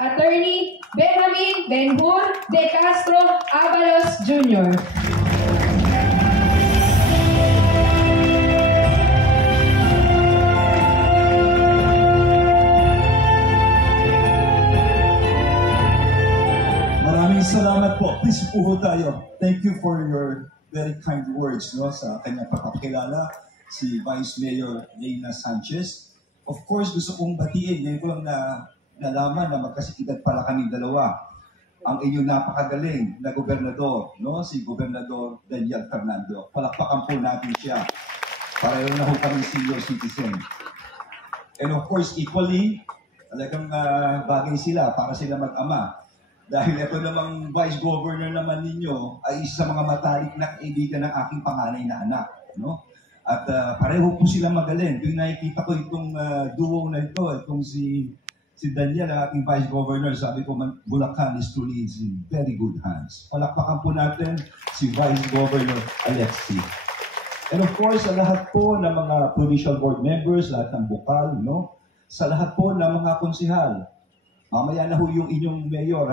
Attorney Benjamin Benhur de Castro Avalos Jr. Maraming salamat po. Please upo tayo. Thank you for your very kind words sa kanyang pagpapakilala, si Vice Mayor Reyna Sanchez. Of course, gusto kong batiin. Ngayon ko lang nalaman na magkasikidad pala kaming dalawa. Ang inyong napakagaling na gobernador, si Gobernador Daniel Fernando. Palakpakan po natin siya. Pareho na ho kami senior citizen. And of course, equally, talagang bagay sila para sila mag-ama. Dahil ito namang Vice Governor naman ninyo ay isa sa mga matalik na kaibigan ng aking panganay na anak. At pareho po sila magaling. Yung nakikita ko itong duo na ito, itong si Daniel, ang aking Vice Governor, sabi ko, Bulacan is truly in very good hands. Palakpakan po natin si Vice Governor Alexi. And of course, sa lahat po ng mga provincial board members, lahat ng bukal, sa lahat po ng mga konsihal. Mamaya na ho yung inyong mayor,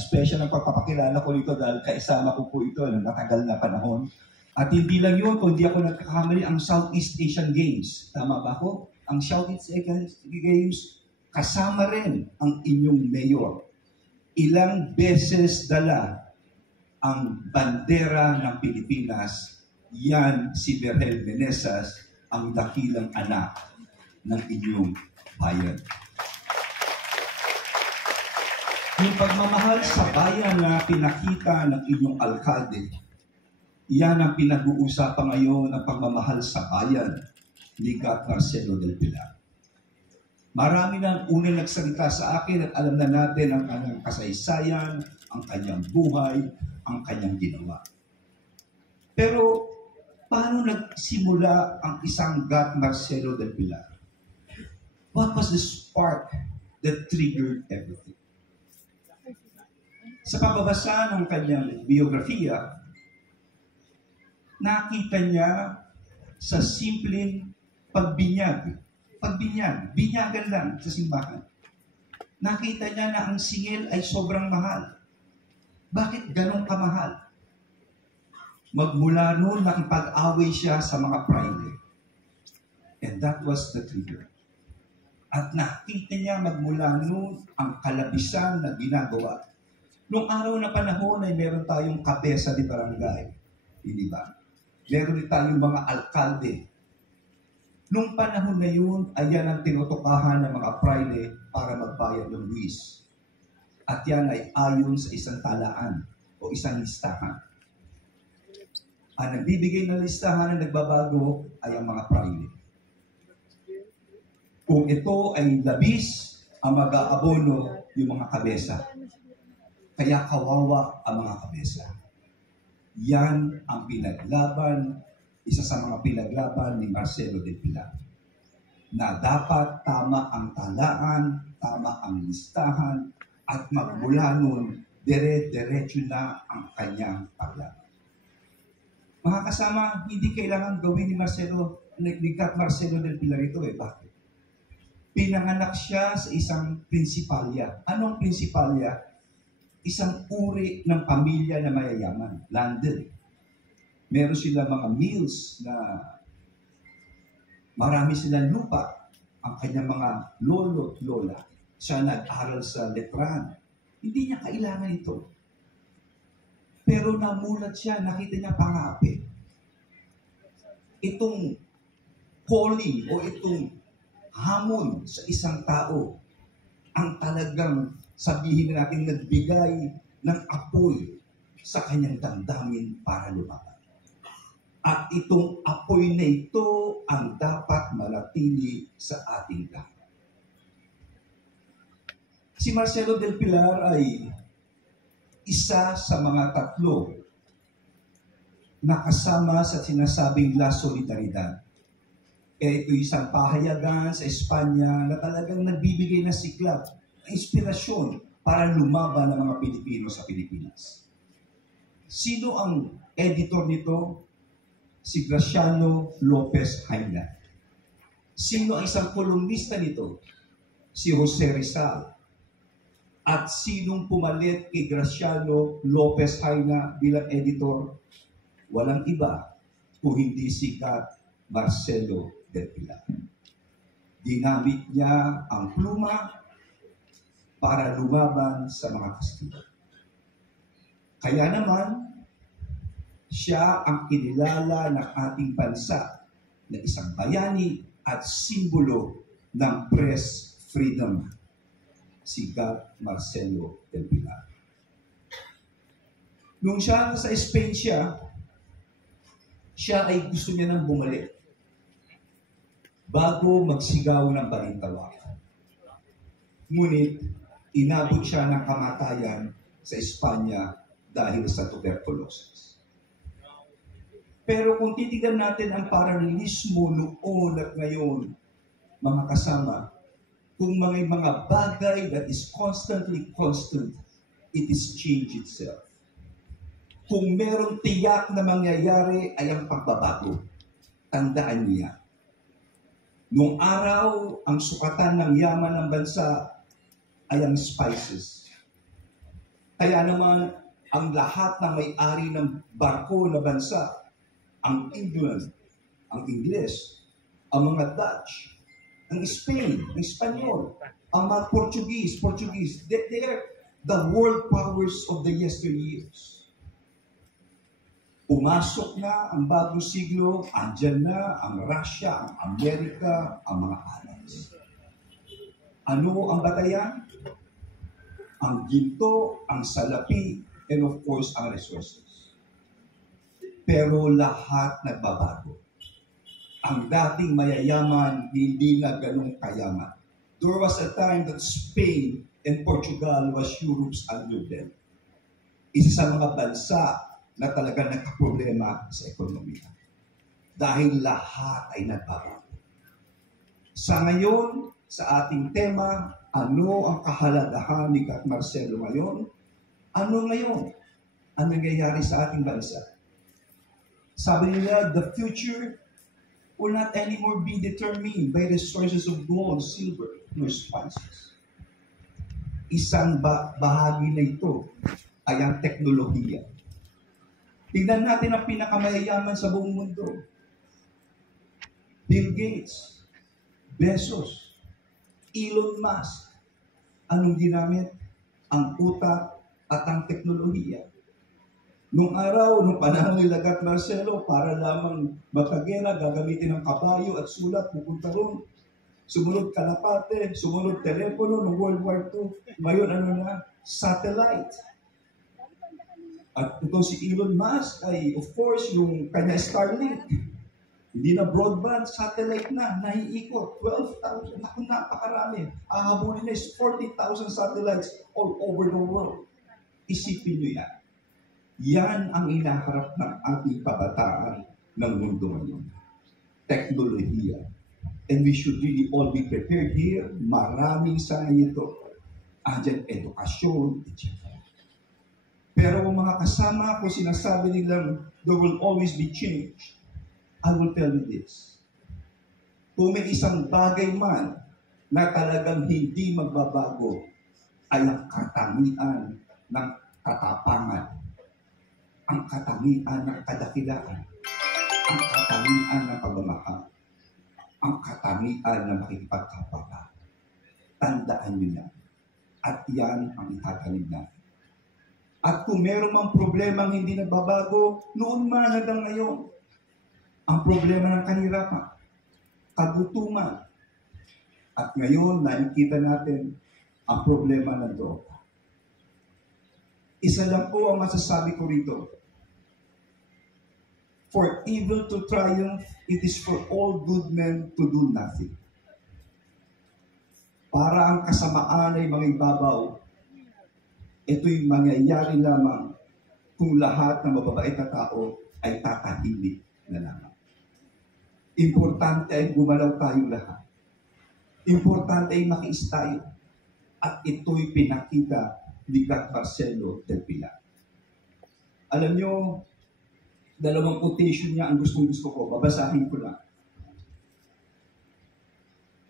special ang pagpapakilala ko nito dahil kaisama ko po ito ng matagal na panahon. At hindi lang yun, kung hindi ako nagkakamali, ang Southeast Asian Games. Tama ba ako? Ang Southeast Asian Games, kasama rin ang inyong mayor. Ilang beses dala ang bandera ng Pilipinas, yan si Berhel Meneses, ang dakilang anak ng inyong bayan. Yung pagmamahal sa bayan na pinakita ng inyong alkalde, yan ang pinag-uusapan ngayon ng pagmamahal sa bayan ni Gat Marcelo del Pilar. Marami na unang nagsalita sa akin at alam na natin ang kanyang kasaysayan, ang kanyang buhay, ang kanyang ginawa. Pero paano nagsimula ang isang Gat Marcelo del Pilar? What was the spark that triggered everything? Sa pagbabasa ng kanyang biografiya, nakita niya sa simpleng pagbinyag. Binyagan lang sa simbahan. Nakita niya na ang singil ay sobrang mahal. Bakit ganun kamahal? Magmula noon, nakipag-away siya sa mga private. And that was the trigger. At nakita niya magmula noon ang kalabisan na ginagawa. Noong araw na panahon ay meron tayong kabesa di barangay. Hindi ba? Meron din tayong mga alkalde. Noong panahon na yun, ay yan ang tinutukahan ng mga praile para magbayad ng buwis. At yan ay ayon sa isang talaan o isang listahan. Ang nagbibigay ng listahan na nagbabago ay ang mga praile. Kung ito ay labis, ang mag-aabono yung mga kabesa. Kaya kawawa ang mga kabesa. Yan ang pinaglaban, isa sa mga pinaglaban ni Marcelo del Pilar. Na dapat tama ang talaan, tama ang listahan, at magmula nun, dire-diretso na ang kanyang paglaban. Mga kasama, hindi kailangan gawin ni Gat Marcelo del Pilar ito Bakit? Pinanganak siya sa isang prinsipalya. Anong prinsipalya? Isang uri ng pamilya na mayayaman, landed. Meron sila mga mills na marami silang lupa. Ang kanyang mga lolo at lola. Siya nag-aral sa Letran. Hindi niya kailangan ito. Pero namulat siya, nakita niya pangapi. Itong calling o itong hamon sa isang tao ang talagang sabihin natin nagbigay ng apoy sa kanyang damdamin para lumaban. At itong apoy na ito ang dapat manatili sa ating lahat. Si Marcelo del Pilar ay isa sa mga tatlo na kasama sa sinasabing La Solidaridad. Ito isang pahayagan sa Espanya na talagang nagbibigay ng siklab, inspirasyon para lumaban ng mga Pilipino sa Pilipinas. Sino ang editor nito? Si Graciano Lopez Haina. Sino ang isang kolumnista nito? Si Jose Rizal. At sinong pumalit kay Graciano Lopez Haina bilang editor? Walang iba kung hindi si Marcelo del Pilar. Ginamit niya ang pluma para lumaban sa mga Kastila. Kaya naman, siya ang kinilala ng ating bansa na isang bayani at simbolo ng press freedom, si Marcelo del Pilar. Nung siya sa Spain siya ay gusto niya nang bumalik bago magsigaw ng balintawak. Ngunit inabot siya ng kamatayan sa Espanya dahil sa tuberculosis. Pero kung titignan natin ang paralelismo noon at ngayon, mga kasama, kung mga bagay that is constantly constant, it is change itself. Kung meron tiyak na mangyayari ay ang pagbabago. Tandaan niya. Noong araw, ang sukatan ng yaman ng bansa ay ang spices. Kaya naman, ang lahat ng may-ari ng barko na bansa, ang England, ang Ingles, ang mga Dutch, ang Spain, ang Espanyol, ang mga Portuguese, they are the world powers of the yesteryears. Pumasok na ang bagong siglo, andyan na ang Russia, ang Amerika, ang mga Arabs. Ano ang batayan? Ang ginto, ang salapi, and of course, ang resources. Pero lahat nagbabago. Ang dating mayayaman, hindi na ganun kayaman. There was a time that Spain and Portugal was Europe's underbelly. Isa sa mga bansa na talaga nagkaproblema sa ekonomiya. Dahil lahat ay nagbabago. Sa ngayon, sa ating tema, ano ang kahalagahan ni Marcelo ngayon? Ano ngayon? Ano nangyayari sa ating bansa? Sabi nila, the future will not anymore be determined by the sources of gold, silver, nor spices. Isang bahagi na ito ay ang teknolohiya. Tignan natin ang pinakamayayaman sa buong mundo. Bill Gates, Bezos, Elon Musk. Anong ginamit? Ang utak at ang teknolohiya. Nung araw, nung panahon ni Marcelo, para lamang mapagera, gagamitin ng kabayo at sulat, pupunta ron. Sumunod kalapate, sumunod telepono noong World War II. Ngayon, ano na? Satellite. At ito si Elon Musk ay, of course, yung kanya Starlink. Hindi na broadband, satellite na, naiikot. 12,000, napakarami. Ahabulin na is 40,000 satellites all over the world. Isipin nyo yan. Yan ang inaharap ng ating kabataan ng mundo ngayon. Teknolohiya. And we should really all be prepared here. Maraming sa ito. Andyan edukasyon, etc. Pero mga kasama, kung sinasabi nilang there will always be change, I will tell you this. Kung may isang bagay man na talagang hindi magbabago, ay ang katangian ng katapangan, ang katangian ng kadakilaan, ang katangian ng pagmamahal, ang katangian ng makikipagkapapa. Tandaan niyo yan. At yan ang itatanim natin. At kung meron mang problema hindi nagbabago, noon man hanggang ngayon, ang problema ng kahirapan, kagutuman, at ngayon nakikita natin ang problema ng droga. Isa lang po ang masasabi ko rito. For evil to triumph, it is for all good men to do nothing. Para ang kasamaan ay mga ibabaw, ito'y mangyayari lamang kung lahat ng mababait na tao ay tatahimik na lamang. Importante ay gumalaw tayong lahat. Importante ay makiis tayo. At ito'y pinakita ni Marcelo del Pilar. Alam nyo, dalawang quotation niya ang gustong-gusto ko. Babasahin ko lang.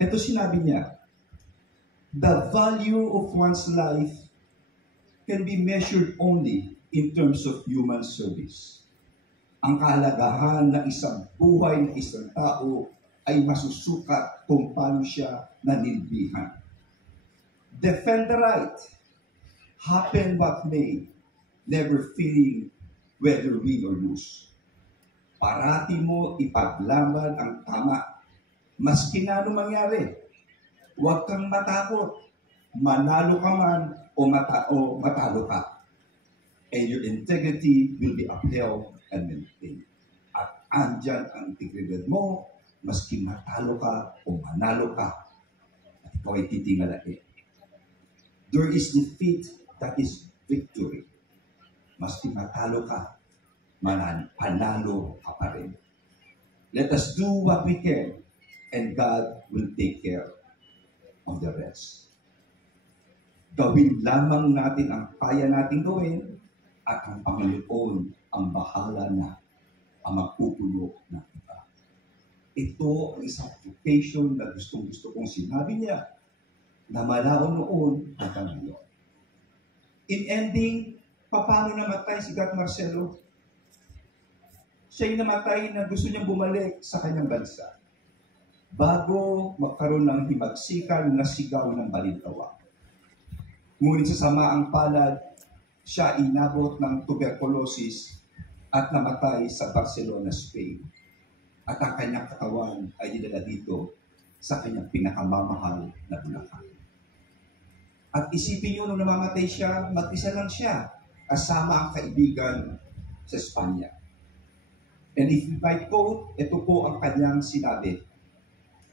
Ito sinabi niya, the value of one's life can be measured only in terms of human service. Ang kahalagahan ng isang buhay ng isang tao ay masusukat kung paano siya nanilbihan. Defend the right. Happen what may, never feeling whether win or lose. Parati mo ipaglaban ang tama. Maski na anong mangyari, huwag kang matakot. Manalo ka man o matalo ka. And your integrity will be upheld and maintained. At andyan ang integridad mo, maski matalo ka o manalo ka. At ikaw ay titingalain. There is defeat that is victory. Maski matalo ka, panalo ka pa rin. Let us do what we can, and God will take care of the rest. Gawin lamang natin ang kaya natin gawin, at ang Panginoon ang bahala na ang magpupuno ng iba. Ito ang isang vocation na gustong-gusto kong sinabi niya na malaon noon hanggang ngayon. In ending, paano namatay si Gat Marcelo? Siya'y namatay na gusto niyang bumalik sa kanyang bansa bago magkaroon ng himagsikan na sigaw ng balintawa. Ngunit sa samaang palad, siya inabot ng tuberculosis at namatay sa Barcelona, Spain. At ang kanyang katawan ay dinala dito sa kanyang pinakamamahal na Bulacan. At isipin niyo, nung namamatay siya, mag-isa lang siya, kasama ang kaibigan sa Espanya. And if you might quote, ito po ang kanyang sinabi.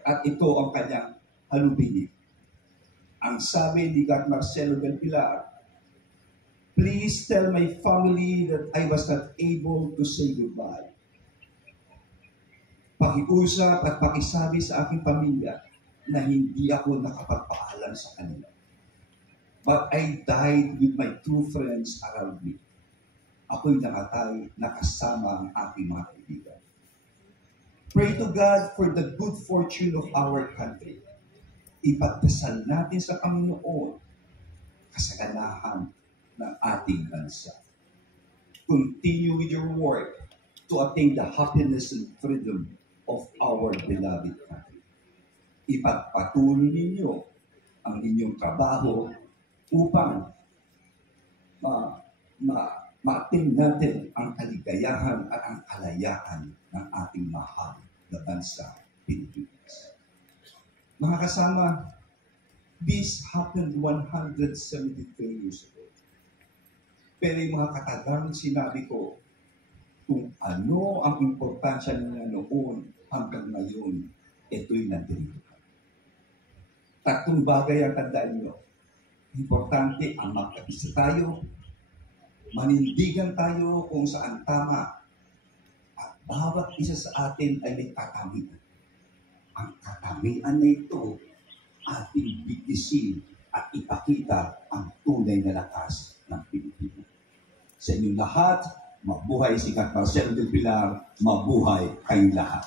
At ito ang kanyang halubili. Ang sabi ni Gat Marcelo del Pilar, "Please tell my family that I was not able to say goodbye." Pakiusap at pakisabi sa aking pamilya na hindi ako nakapagpaalam sa kanila. But I died with my true friends around me. Ako'y namatay na kasama ang aking mga kaibigan. Pray to God for the good fortune of our country. Ipagdasal natin sa Panginoon kasaganahan ng ating bansa. Continue with your work to attain the happiness and freedom of our beloved country. Ipagpatuloy ninyo ang inyong trabaho upang ma-attain natin ang kaligayahan at ang kalayaan ng ating mahal na bansa, Pilipinas. Mga kasama, this happened 173 years ago. Pero yung mga katagang sinabi ko, kung ano ang importansya nila noon hanggang ngayon, ito'y nandito. Tatlong bagay ang tandaan nyo. Importante ang magkaisa tayo, manindigan tayo kung saan tama, at bawat isa sa atin ay may katamian. Ang katamian na ito, ating bigkisin at ipakita ang tunay na lakas ng Pilipinas. Sa inyong lahat, mabuhay si Gat Marcelo del Pilar, mabuhay kayong lahat.